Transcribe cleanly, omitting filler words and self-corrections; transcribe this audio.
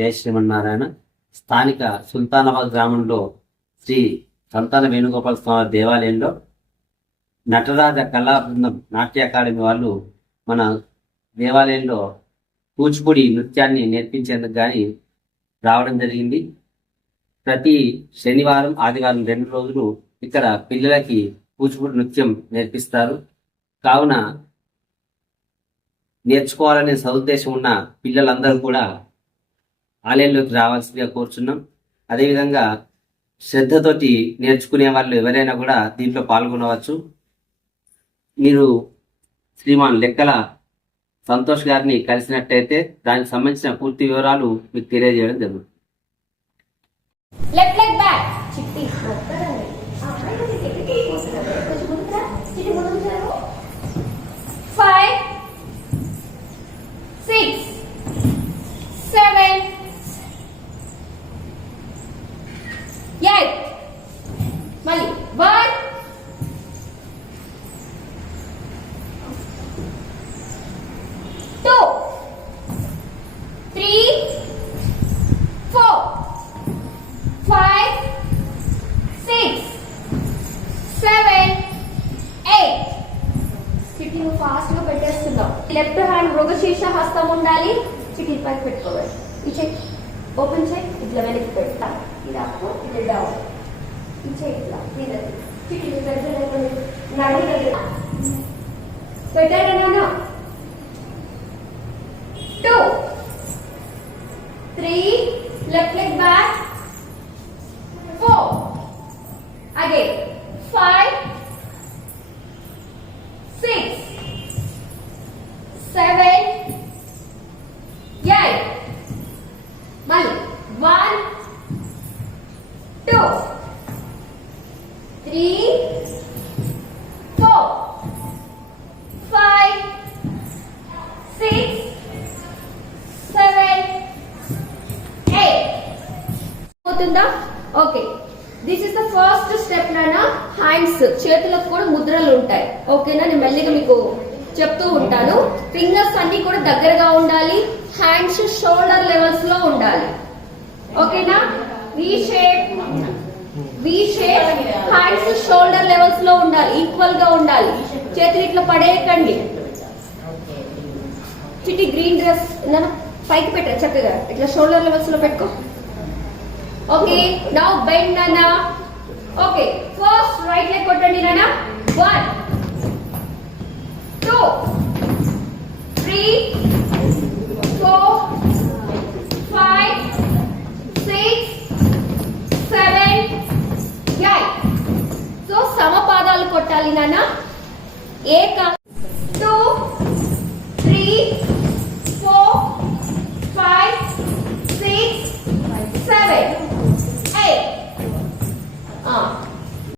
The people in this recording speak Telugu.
జయ శ్రీమన్నారాయణ. స్థానిక సుల్తానాబాద్ గ్రామంలో శ్రీ సంతాన వేణుగోపాల స్వామి దేవాలయంలో నటరాజ కళా బృందం నాట్య అకాడమీ వాళ్ళు మన దేవాలయంలో కూచిపూడి నృత్యాన్ని నేర్పించేందుకు కానీ రావడం జరిగింది. ప్రతి శనివారం ఆదివారం 2 రోజులు ఇక్కడ పిల్లలకి కూచిపూడి నృత్యం నేర్పిస్తారు. కావున నేర్చుకోవాలనే సదుద్దేశం ఉన్న పిల్లలందరూ కూడా ఆలయంలోకి రావాల్సిందిగా కోరుచున్నాం. అదేవిధంగా శ్రద్ధతోటి నేర్చుకునే వాళ్ళు ఎవరైనా కూడా దీంట్లో పాల్గొనవచ్చు. మీరు శ్రీమాన్ లెక్కల సంతోష్ గారిని కలిసినట్టయితే దానికి సంబంధించిన పూర్తి వివరాలు మీకు తెలియజేయడం జరుగుతుంది. మళ్ళీ 1 2 3 4 5 6 7 8. చిట్టి నువ్వు ఫాస్ట్ గా పెట్టేస్తున్నావు. లెఫ్ట్ హ్యాండ్ మృగశీర్ష హస్తం ఉండాలి. చిట్టి పైకి పెట్టుకోవాలి. ఈ చెక్ ఓపెన్ చేయి. ఇట్లా వెనక్కి పెడతా. ఇది అప్పు ఇది డౌన్. ఈ చెక్ ఇట్లా మీద చిట్టి పెట్టాలి. నడు దగ్గర పెట్టారా నాన్న. 2 3 left leg back 4 again 5 6 7 8 మళ్ళీ 1 2 3 4 5 6 7 8. అవుతుందా? Okay. This is the first step నానా. హ్యాండ్స్ చేతులకు కూడా ముద్రలు ఉంటాయి. ఓకేనా? నేను మెల్లిగా మీకు చెప్తూ ఉంటాను. ఫింగర్స్ అన్ని కూడా దగ్గరగా ఉండాలి. హ్యాండ్స్ షోల్డర్ లెవెల్స్ లో ఉండాలి. ఓకేనా? V shape hands shoulder levels లో ఉండాలి. ఈక్వల్ గా ఉండాలి. చేతులు ఇట్లా పడేయకండి. చిట్టి గ్రీన్ డ్రెస్ పైకి పెట్టా చక్కగా ఇట్లా షోల్డర్ లెవెల్స్ లో పెట్టుకో. ఓకే. నౌ బెండ్ నానా. ఓకే. ఫస్ట్ రైట్ లెగ్ కొట్టండి నానా. 1 2 3 4 5 6 7 8. సో సమపాదాలు కొట్టాలి నానా.